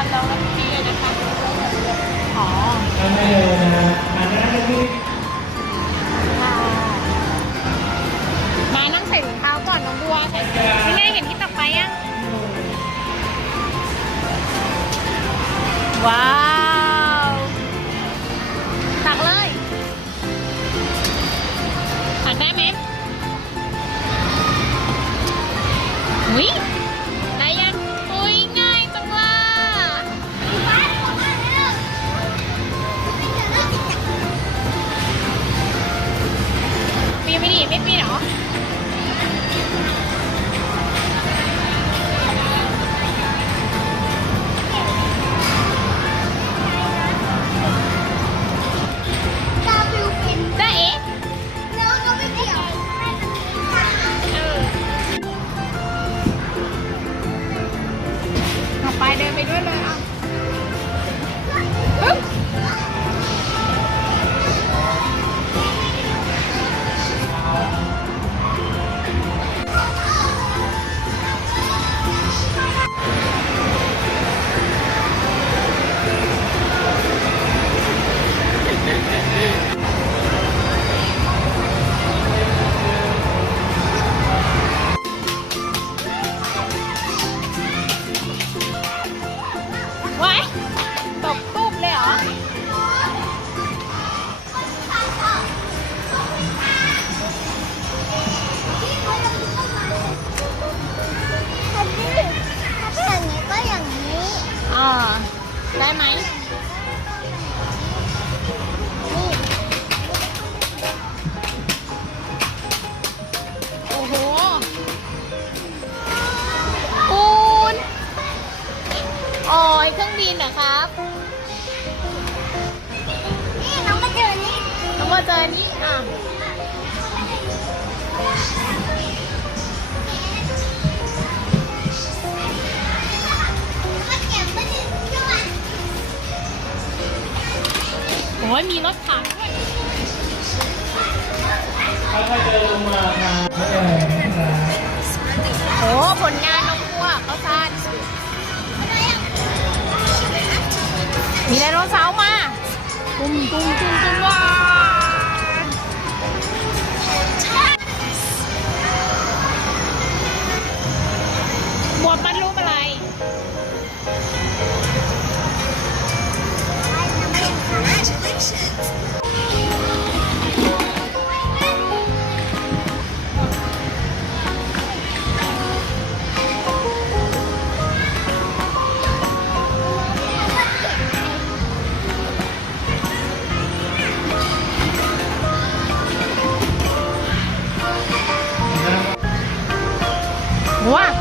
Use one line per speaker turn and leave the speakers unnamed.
ามเราแล้วพี่นะคะอ๋อไม่เลยนะมาหน้าที่มานั่งใส่ถุ
งเท้าก่อน
น้อ
งบัวใส่ยั
งไงเห็นที่ตักไปยัง ว้าว ตักเลย
ตัก
ได้ไหม よ。 เครื่องบินเหรอครับ
นี่น้องมาเจอนี่
น้องมาเจอนี่อะโอ้ยมีรถถังด้วย
มีได
โนเสามาตุ้มตุ้มตุ้มตุ้มว้า quá.